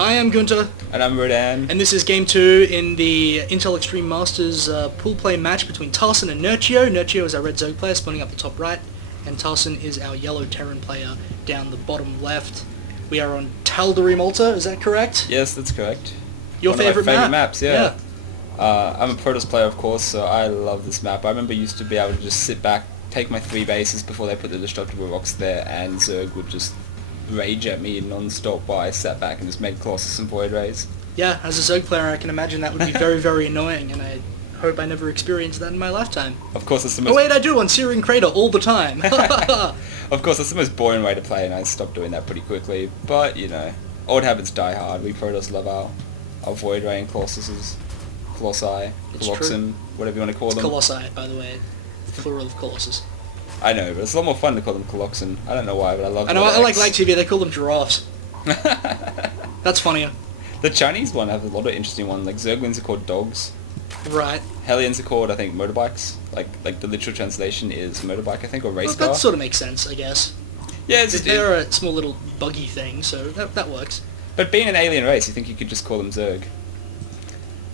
Hi, I'm Gunter, And I'm Rodan. and this is Game 2 in the Intel Extreme Masters pool play match between Tarson and Nerchio. Nerchio is our red Zerg player, spawning up the top right, and Tarson is our yellow Terran player down the bottom left. We are on Tal'Darim Malta, is that correct? Yes, that's correct. Your One of my favourite favourite map? maps, yeah. I'm a Protoss player, of course, so I love this map. I remember used to be able to just sit back, take my 3 bases before they put the destructible rocks there, and Zerg would just rage at me non-stop while I sat back and just made Colossus and Void Rays. Yeah, as a Zerg player I can imagine that would be very, very annoying, and I hope I never experience that in my lifetime. Of course, that's the most... Oh wait, I do, on Searing Crater all the time! Of course, that's the most boring way to play, and I stopped doing that pretty quickly. But, you know, old habits die hard. We Protoss love our Void Ray and Colossuses. Colossi, Coloxen, whatever you want to call them. Colossi, by the way. Plural of Colossus. I know, but it's a lot more fun to call them Coloxen. I don't know why, but I love I know, I like X. Light TV, they call them giraffes. That's funnier. The Chinese one have a lot of interesting ones. Like Zerglings are called dogs. Right. Hellions are called, I think, motorbikes. Like the literal translation is motorbike, I think, or race Well, car. that sort of makes sense, I guess. Yeah, it's They're a small little buggy thing, so that works. But being an alien race, you think you could just call them Zerg.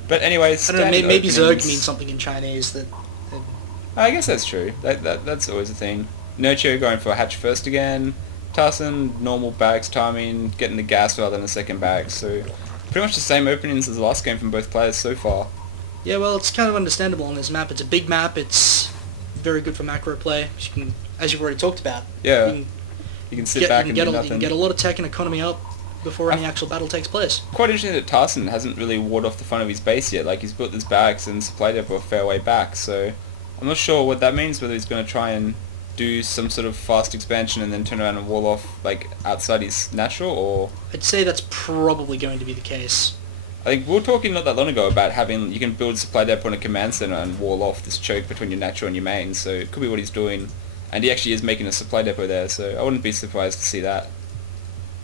But anyways, I don't know, maybe Zerg openings- means something in Chinese that... I guess that's true. That's always a thing. Nerchio going for a hatch first again. Tarson, normal barracks timing, getting the gas rather than the second barracks. So pretty much the same openings as the last game from both players so far. Yeah, well, it's kind of understandable on this map. It's a big map, it's very good for macro play. You can, as you've already talked about. Yeah, You you can sit can, back you and can do get, you nothing. can get a lot of tech and economy up before any actual battle takes place. Quite interesting that Tarson hasn't really warded off the front of his base yet. Like, he's built this barracks and supply depot a fair way back, so I'm not sure what that means, whether he's going to try and do some sort of fast expansion and then turn around and wall off, like, outside his natural, or... I'd say that's probably going to be the case. I think we were talking not that long ago about having, you can build a supply depot on a command center and wall off this choke between your natural and your main, so it could be what he's doing. And he actually is making a supply depot there, so I wouldn't be surprised to see that.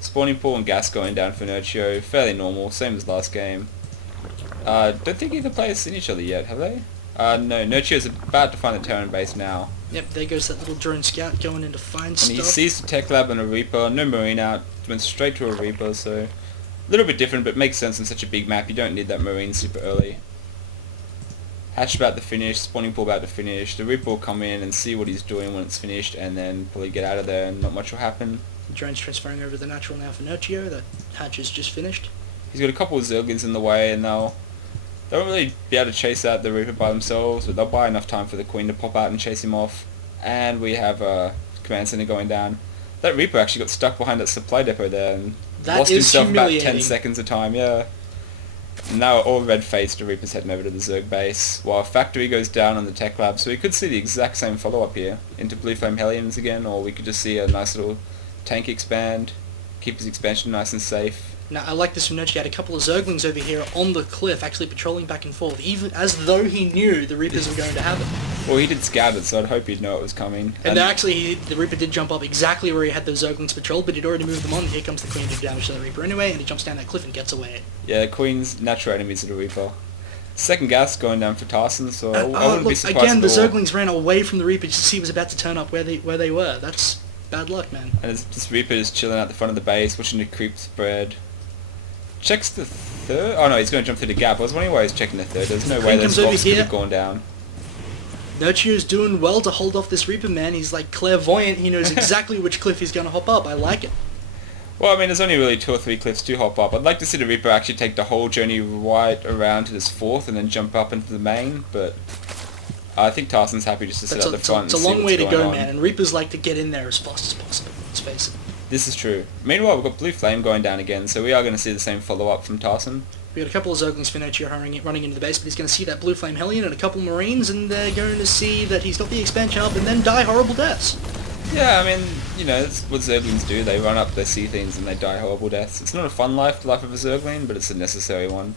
Spawning pool and gas going down for Nerchio, fairly normal, same as last game. Don't think either player's seen each other yet, have they? No, Nerchio's about to find the Terran base now. Yep, there goes that little drone scout going in to find And stuff. he sees the tech lab and a Reaper, no Marine out, went straight to a Reaper, so... A little bit different, but makes sense in such a big map, you don't need that Marine super early. Hatch about to finish, spawning pool about to finish, the Reaper will come in and see what he's doing when it's finished, and then probably get out of there and not much will happen. The drone's transferring over the natural now for Nerchio. The hatch is just finished. He's got a couple of Zerglings in the way, and they won't really be able to chase out the Reaper by themselves, but they'll buy enough time for the Queen to pop out and chase him off. And we have a command center going down. That Reaper actually got stuck behind that supply depot there and That lost is himself about humiliating. 10 seconds of time, yeah. And now all red-faced, the Reaper's heading over to the Zerg base, while Factory goes down on the tech lab, so we could see the exact same follow-up here, into Blue Flame Hellions again, or we could just see a nice little tank expand, keep his expansion nice and safe. Now, I like this from Nerchio. He had a couple of Zerglings over here on the cliff, actually patrolling back and forth, even as though he knew the Reapers were going to have it. Well, he did scout it, so I'd hope he'd know it was coming. And actually, the Reaper did jump up exactly where he had those Zerglings patrolled, but he'd already moved them on. Here comes the Queen to do damage to the Reaper anyway, and he jumps down that cliff and gets away. Yeah, Queen's natural enemies of the Reaper. Second gas going down for Tarson, so I wouldn't be Look, surprised again, the at all. Zerglings ran away from the Reaper just as he was about to turn up where they were. That's bad luck, man. And this Reaper is chilling at the front of the base, watching the creep spread. Checks the third? Oh no, he's going to jump through the gap. I was wondering why he's checking the third. There's no way those comes over rocks could here. have gone down. Nerchio's doing well to hold off this Reaper, man. He's like clairvoyant. He knows exactly which cliff he's going to hop up. I like it. Well, I mean, there's only really 2 or 3 cliffs to hop up. I'd like to see the Reaper actually take the whole journey right around to this fourth and then jump up into the main, but I think Tarson's happy just to sit at the front It's and a see long what's way to going go, on. man. And Reapers like to get in there as fast as possible. Let's face it. This is true. Meanwhile, we've got Blue Flame going down again, so we are going to see the same follow-up from Tarson. We got a couple of Zerglings for Nerchio running into the base, but he's going to see that Blue Flame Hellion and a couple Marines, and they're going to see that he's got the expansion up and then die horrible deaths. Yeah, I mean, you know, that's what Zerglings do. They run up, they see things, and they die horrible deaths. It's not a fun life, the life of a Zergling, but it's a necessary one.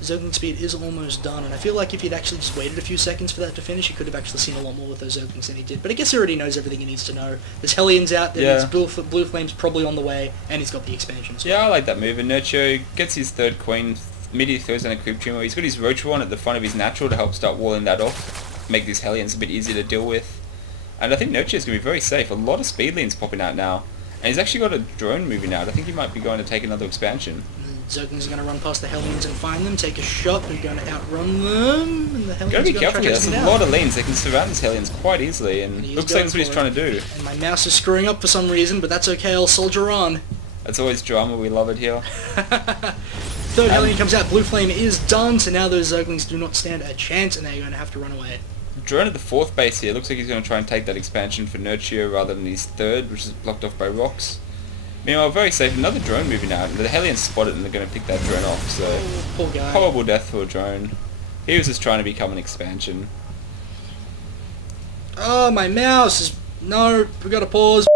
Zergling speed is almost done, and I feel like if he'd actually just waited a few seconds for that to finish, he could have actually seen a lot more with those Zerglings than he did. But I guess he already knows everything he needs to know. There's Hellions out there, Yeah. there's Blue Flame's probably on the way, and he's got the expansions. Yeah, I like that move. And Nerchio gets his third Queen, immediately throws down a Creep Tumor. He's got his Roach on at the front of his natural to help start walling that off, make these Hellions a bit easier to deal with. And I think Nerchio's going to be very safe. A lot of speedlings popping out now. And he's actually got a drone moving out. I think he might be going to take another expansion. Zerglings are going to run past the Hellions and find them, take a shot, they're going to outrun them, and the Hellions Gotta be are going to careful try here, to there's chase a them lot down. of lanes, they can surround these Hellions quite easily, and he's looks like going that's what he's for trying to do. And my mouse is screwing up for some reason, but that's okay, I'll soldier on. It's always drama, we love it here. Third Hellion comes out, Blue Flame is done, so now those Zerglings do not stand a chance, and they're going to have to run away. Drone at the 4th base here, looks like he's going to try and take that expansion for Nerchio rather than his 3rd, which is blocked off by rocks. Meanwhile, very safe, another drone moving out, the Hellions spot it and they're going to pick that drone off, so... Oh, poor guy. Horrible death for a drone. He was just trying to become an expansion. Oh, my mouse is... No, we gotta pause.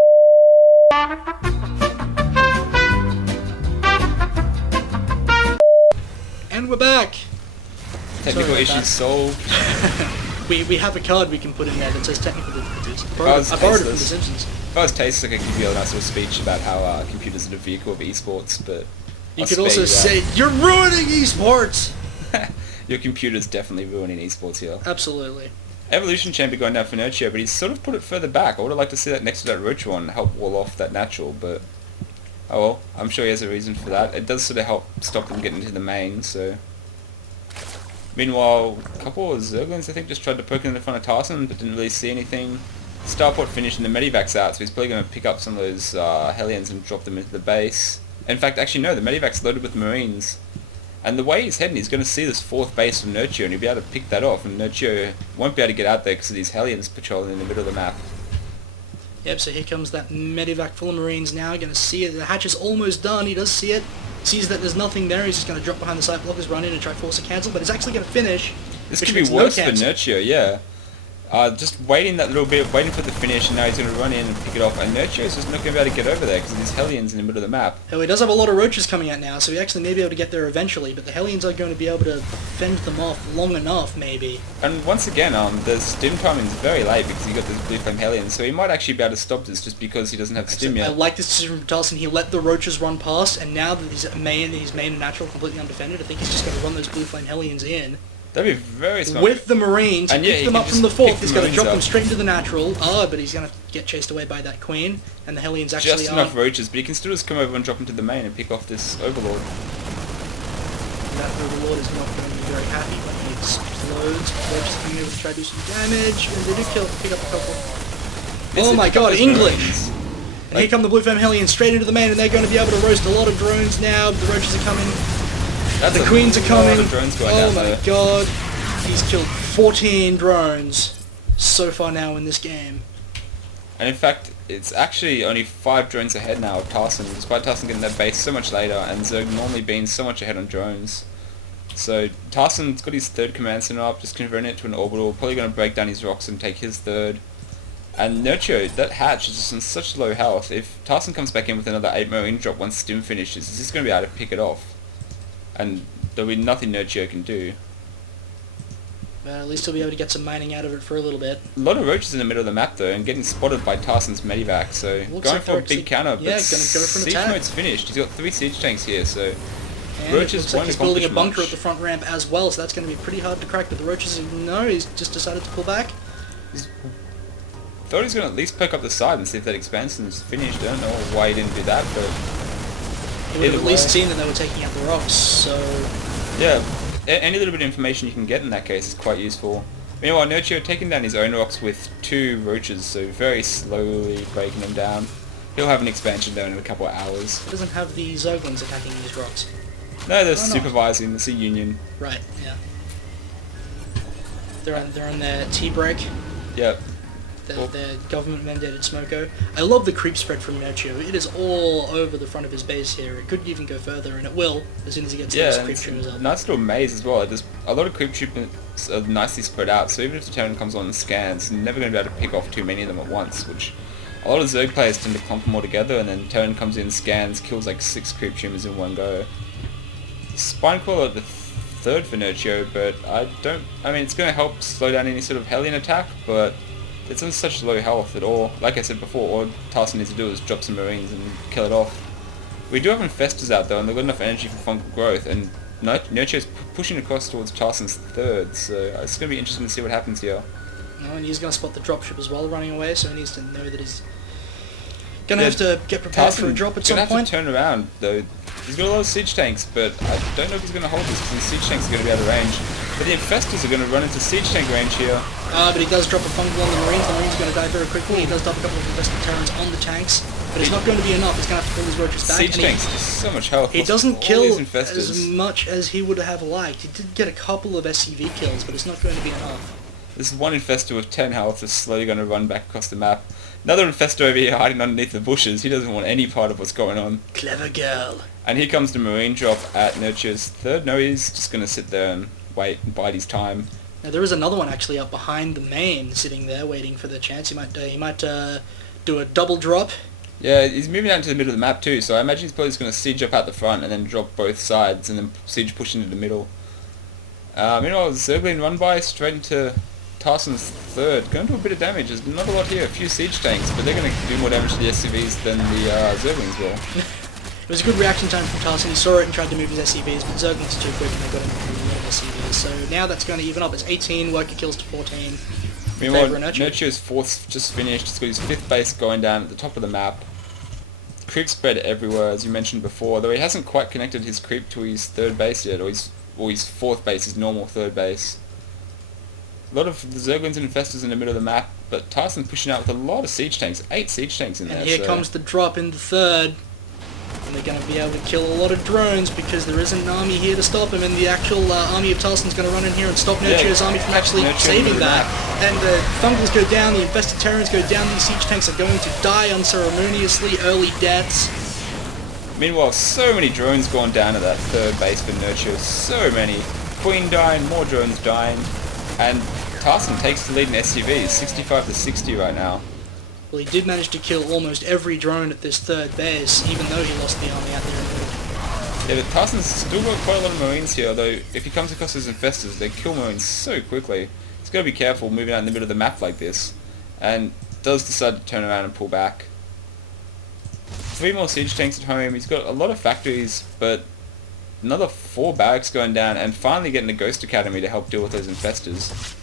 And we're back. Technical issues solved. we have a card we can put in there that says technical difficulties. I was borrowed it from The tasteless. Simpsons. If I was tasteless, I could give you a nice little speech about how computers are the vehicle of esports, but... You I'll could spare also that. say, you're ruining esports! Your computer's definitely ruining esports here. Absolutely. Evolution Champion going down for Nerchio, but he's sort of put it further back. I would have liked to see that next to that Roach one help wall off that natural, but... Oh well, I'm sure he has a reason for that. It does sort of help stop them getting into the main, so... Meanwhile, a couple of Zerglings, I think, just tried to poke in the front of Tarson, but didn't really see anything. Starport finished and the Medivac's out, so he's probably going to pick up some of those Hellions and drop them into the base. In fact, actually no, the Medivac's loaded with Marines. And the way he's heading, he's going to see this 4th base from Nerchio, and he'll be able to pick that off, and Nerchio won't be able to get out there because of these Hellions patrolling in the middle of the map. Yep, so here comes that Medivac full of Marines now. Going to see it. The hatch is almost done. He does see it. Sees that there's nothing there. He's just going to drop behind the site blockers, run in and try to force a cancel, but it's actually going to finish. This which could be means no worse for cancel. Nerchio, yeah. Just waiting that little bit, waiting for the finish, and now he's going to run in and pick it off. And Nerchio's just not going to be able to get over there because of these Hellions in the middle of the map. Oh, he does have a lot of roaches coming out now, so he actually may be able to get there eventually, but the Hellions are going to be able to fend them off long enough, maybe. And once again, the stim timing's very late because he got this Blue Flame Hellions, so he might actually be able to stop this just because he doesn't have stim I yet. like this decision from Tarson. He let the roaches run past, and now that he's main and natural completely undefended, I think he's just going to run those Blue Flame Hellions in. That'd be very smart. With the Marines, And he yeah, picked he them can up from just the 4th, pick he's the going to Marines drop them up. straight into the natural. But he's going to get chased away by that Queen, and the Hellions actually Just are... enough roaches, but he can still just come over and drop into the main and pick off this Overlord. That Overlord is not going to be very happy when he explodes. Roaches coming over to try to do some damage, and they do pick up a couple. Oh my god, English! And here come the Blue Flame Hellions straight into the main, and they're going to be able to roast a lot of drones now. The roaches are coming. That's The a Queens are lot coming. of drones going Oh down my there. god. He's killed 14 drones so far now in this game. And in fact, it's actually only 5 drones ahead now of Tarson, despite Tarson getting their base so much later, and Zerg normally being so much ahead on drones. So Tarson's got his 3rd command center up, just converting it to an orbital, probably going to break down his rocks and take his 3rd. And Nerchio, that hatch is just in such low health. If Tarson comes back in with another 8 Marine drop once Stim finishes, he's just going to be able to pick it off. And there'll be nothing Nerchio can do. At least he'll be able to get some mining out of it for a little bit. A lot of roaches in the middle of the map though, and getting spotted by Tarson's Medivac, so Looks going like for they're a big actually- counter, yeah, but gonna go for an siege attack. mode's finished. He's got 3 siege tanks here, so And Roaches it looks like won't he's building a accomplish bunker much. at the front ramp as well, so that's going to be pretty hard to crack. But the Roaches, no, he's just decided to pull back. thought he was going to at least poke up the side and see if that expansion's finished. I don't know why he didn't do that, but He would have Either at least way. seen that they were taking out the rocks, so... yeah, any little bit of information you can get in that case is quite useful. Meanwhile, Nerchio taking down his own rocks with 2 roaches, so very slowly breaking them down. He'll have an expansion down in a couple of hours. He doesn't have the Zerglings attacking these rocks. No, they're Why not? supervising. It's a union. Right, yeah. They're on their tea break. Yep. Their government mandated smoko. I love the creep spread from Nerchio. It is all over the front of his base here. It could even go further, and it will as soon as he gets Yeah, those and creep it's troopers a up. nice little maze as well. There's a lot of creep troopers are nicely spread out, so even if the Terran comes on and scans, you're never going to be able to pick off too many of them at once, which a lot of Zerg players tend to clump them all together, and then Terran comes in, scans, kills like 6 creep troopers in one go. Spinecrawler at the 3rd for Nerchio, but I mean, it's going to help slow down any sort of Hellion attack, but it's on such low health that like I said before, all Tarson needs to do is drop some Marines and kill it off. We do have Infestors out though, and they've got enough energy for fungal growth, and Nerchio's pushing across towards Tarson's 3rd, so it's going to be interesting to see what happens here. Oh, and he's going to spot the dropship as well running away, so he needs to know that he's Gonna have to get prepared for a drop at some point. point. Gonna have to turn around though. He's got a lot of siege tanks, but I don't know if he's going to hold this because the siege tanks are going to be out of range. But the infestors are going to run into siege tank range here. But he does drop a fungal on the Marines. The Marines are going to die very quickly. He does drop a couple of infested Terrans on the tanks. But it's not going to be enough. He's going to have to pull his roaches back. Siege tanks do so much health. He doesn't kill as much as he would have liked. He did get a couple of SCV kills, but it's not going to be enough. This is one infestor with 10 health is slowly going to run back across the map. Another infestor over here hiding underneath the bushes. He doesn't want any part of what's going on. Clever girl. And here comes the Marine drop at Nerchio's third. No, he's just going to sit there and wait and bide his time. Now there is another one actually up behind the main, sitting there waiting for the chance. He might do a double drop. Yeah, he's moving down to the middle of the map too, so I imagine he's probably just going to siege up out the front and then drop both sides and then siege push into the middle. Meanwhile, Zerglin run by straight into Tarson's third. Going to do a bit of damage. There's not a lot here. A few siege tanks, but they're going to do more damage to the SCVs than the Zerglings will. It was a good reaction time from Tarson. He saw it and tried to move his SCVs, but Zerglings too quick and they got him through a lot of SCVs. So now that's going to even up. It's 18 worker kills to 14. Meanwhile, Nerchio's fourth just finished. He's got his fifth base going down at the top of the map. Creep spread everywhere, as you mentioned before, though he hasn't quite connected his creep to his third base yet, or his fourth base, his normal third base. A lot of the Zerglings and Infestors in the middle of the map, but Tarson pushing out with a lot of siege tanks, 8 siege tanks in there. And here comes the drop in the third. And they're going to be able to kill a lot of drones because there isn't an army here to stop him, and the actual army of Tarson's going to run in here and stop Nerchio's army from actually saving that. And the Fungals go down, the infested Terrans go down, these siege tanks are going to die unceremoniously, early deaths. Meanwhile, so many drones going down at that third base for Nerchio, so many. Queen dying, more drones dying, and Tarson takes the lead in SCVs, 65 to 60 right now. Well, he did manage to kill almost every drone at this third base, even though he lost the army out there in the middle. Yeah, but Tarson's still got quite a lot of Marines here, although if he comes across his infestors, they kill Marines so quickly. He's got to be careful moving out in the middle of the map like this, and does decide to turn around and pull back. 3 more siege tanks at home. He's got a lot of factories, but another 4 barracks going down, and finally getting a Ghost Academy to help deal with those infestors.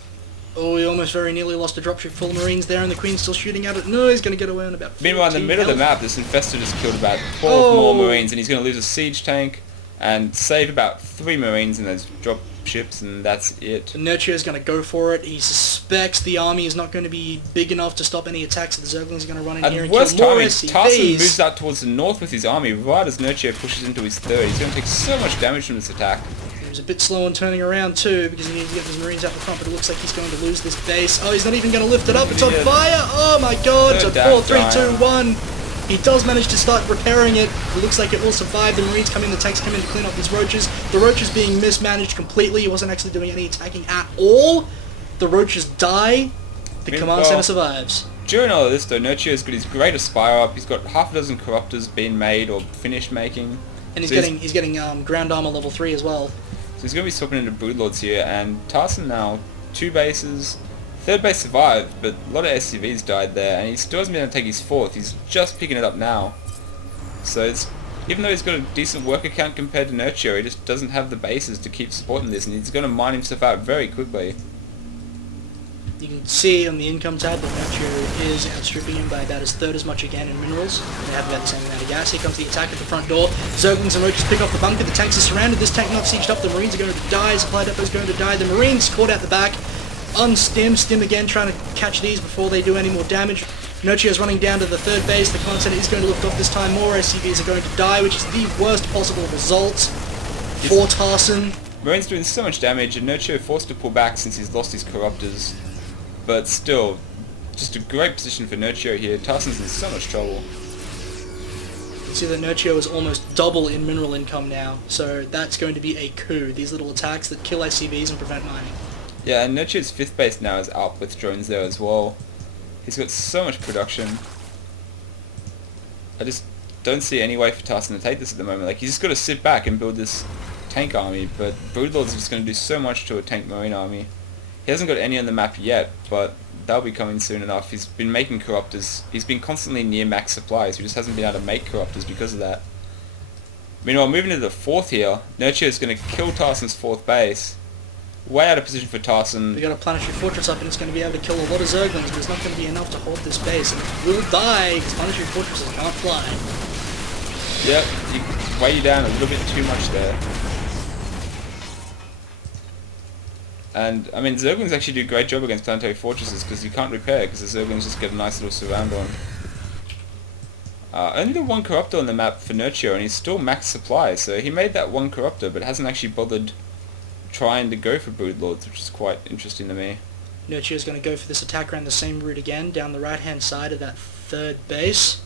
Oh, he almost very nearly lost a dropship full of Marines there, and the Queen's still shooting at it. No, he's going to get away on about 14 Meanwhile, in the middle of the map, this infestor just killed about 12 more Marines, and he's going to lose a siege tank and save about 3 Marines in those drop ships, and that's it. And Nerchio's going to go for it. He suspects the army is not going to be big enough to stop any attacks, so the Zerglings are going to run in here and kill more SCVs. Tarson moves out towards the north with his army right as Nerchio pushes into his third. He's going to take so much damage from this attack. He was a bit slow on turning around too, because he needed to get his Marines out the front, but it looks like he's going to lose this base. Oh, he's not even going to lift it up. It's on fire! Oh my god! It's a 4, 3, 2, 1. He does manage to start repairing it. It looks like it will survive. The Marines come in, the tanks come in to clean up these roaches. The roaches being mismanaged completely. He wasn't actually doing any attacking at all. The roaches die. The command center survives. During all of this though, Nerchio's got his great Aspire up. He's got half a dozen Corruptors being made or finished making. And he's getting ground armor level 3 as well. So he's going to be swapping into Broodlords here, and Tarson now, 2 bases. Third base survived, but a lot of SCVs died there, and he still hasn't been able to take his fourth. He's just picking it up now. So it's, even though he's got a decent worker count compared to Nerchio, he just doesn't have the bases to keep supporting this, and he's going to mine himself out very quickly. You can see on the income tab that Nerchio is outstripping him by about his third as much again in minerals. They have about the same amount of gas. Here comes the attack at the front door. Zerglings and roaches pick off the bunker. The tanks are surrounded. This tank not sieged up. The Marines are going to die. Supply depot is going to die. The Marines caught out the back. Unstim. Stim again, trying to catch these before they do any more damage. Nerchio's running down to the third base. The command center is going to lift off this time. More SCVs are going to die, which is the worst possible result for Tarson. Marines doing so much damage, and Nerchio forced to pull back since he's lost his Corruptors. But still, just a great position for Nerchio here. Tarson's in so much trouble. You can see that Nerchio is almost double in mineral income now, so that's going to be a coup. These little attacks that kill SCVs and prevent mining. Yeah, and Nerchio's 5th base now is up with drones there as well. He's got so much production. I just don't see any way for Tarson to take this at the moment. Like, he's just got to sit back and build this tank army, but Broodlords is just going to do so much to a tank marine army. He hasn't got any on the map yet, but they'll be coming soon enough. He's been making Corruptors. He's been constantly near max supplies. He just hasn't been able to make Corruptors because of that. Meanwhile, moving to the 4th here, Nerchio is going to kill Tarson's 4th base. way out of position for Tarson. We got a Planetary Fortress up and it's going to be able to kill a lot of Zerglings, but it's not going to be enough to hold this base. And it will die because Planetary Fortresses can't fly. Yep, you weigh you down a little bit too much there. And, I mean, Zerglings actually do a great job against Planetary Fortresses because you can't repair because the Zerglings just get a nice little surround on. Only the one Corruptor on the map for Nerchio, and he's still max supply, so he made that one Corruptor but hasn't actually bothered trying to go for Broodlords, which is quite interesting to me. Nerchio's going to go for this attack around the same route again, down the right-hand side of that third base.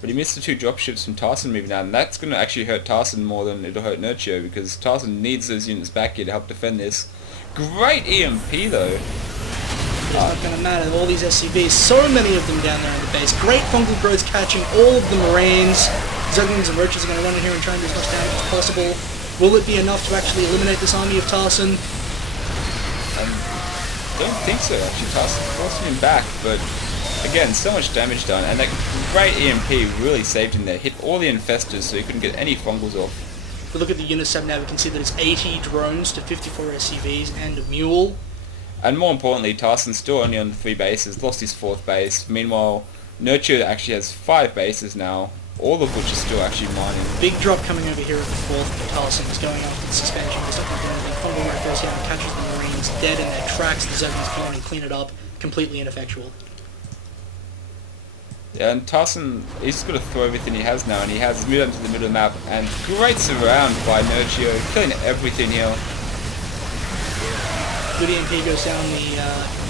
But he missed the 2 dropships from Tarson moving out, and that's going to actually hurt Tarson more than it'll hurt Nerchio, because Tarson needs those units back here to help defend this. Great EMP though. It's not going to matter, all these SCVs, so many of them down there in the base. Great fungal growth catching all of the Marines. Zerglings and Roaches are going to run in here and try and do as much damage as possible. Will it be enough to actually eliminate this army of Tarson? I don't think so actually. Tarson forcing him back, but again, so much damage done, and that great EMP really saved him there. Hit all the infestors so he couldn't get any fungals off. If we look at the unit setup now, we can see that it's 80 drones to 54 SCVs and a mule. And more importantly, Tarson's still only on 3 bases, lost his 4th base. Meanwhile, Nerchio actually has 5 bases now, all of which are still actually mining. Big drop coming over here at the 4th. Tarson is going after the suspension. He's not going to do anything. Fungal Rat goes down, catches the Marines dead in their tracks. The Zerglings come on and clean it up. Completely ineffectual. Yeah, and Tarson, he's just got to throw everything he has now, and he has moved up to the middle of the map, and great surround by Nerchio, killing everything here. Good EMP goes down the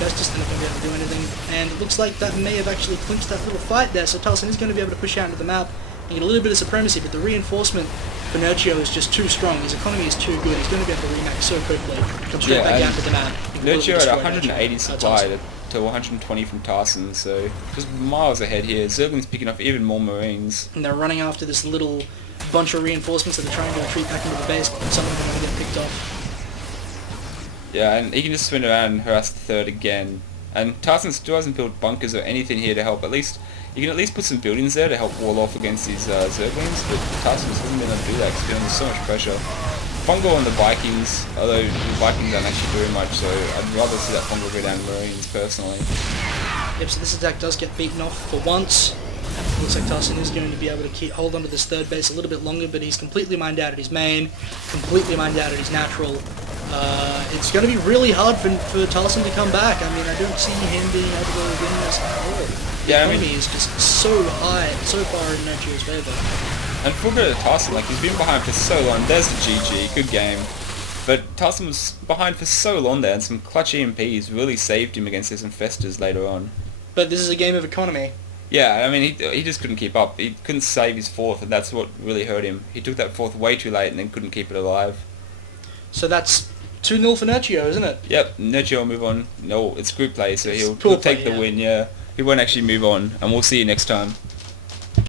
Festus, they're not going to be able to do anything, and it looks like that may have actually clinched that little fight there, so Tarson is going to be able to push out into the map and get a little bit of supremacy, but the reinforcement for Nerchio is just too strong. His economy is too good, he's going to be able to remax so quickly, come straight back down to the map. Nerchio at 180 supply to 120 from Tarson, so just miles ahead here. Zergling's picking off even more Marines. And they're running after this little bunch of reinforcements that are trying to retreat back into the base, but some of them are going to get picked off. Yeah, and he can just spin around and harass the 3rd again. And Tarson still hasn't built bunkers or anything here to help. At least you can at least put some buildings there to help wall off against these Zerglings, but Tarson just hasn't been able to do that because he's under so much pressure. Fungal on the Vikings, although the Vikings aren't actually doing much, so I'd rather see that Fungal go down Marines personally. Yep, so this attack does get beaten off for once. Looks like Tarson is going to be able to hold on to this 3rd base a little bit longer, but he's completely mined out at his main, completely mined out at his natural. It's going to be really hard for Tarson to come back. I mean, I don't see him being able to win this at all. Yeah, The economy is just so high, so far in Nerchio's favour. And full credit to Tarson, like he's been behind for so long. There's the GG, good game. But Tarson was behind for so long there, and some clutch EMPs really saved him against his infestors later on. But this is a game of economy. Yeah, I mean, he just couldn't keep up. He couldn't save his 4th, and that's what really hurt him. He took that 4th way too late and then couldn't keep it alive. So that's 2-0 for Nerchio, isn't it? Yep, Nerchio will move on. No, it's group play, so he'll Pool take play, the win, yeah. He won't actually move on, and we'll see you next time.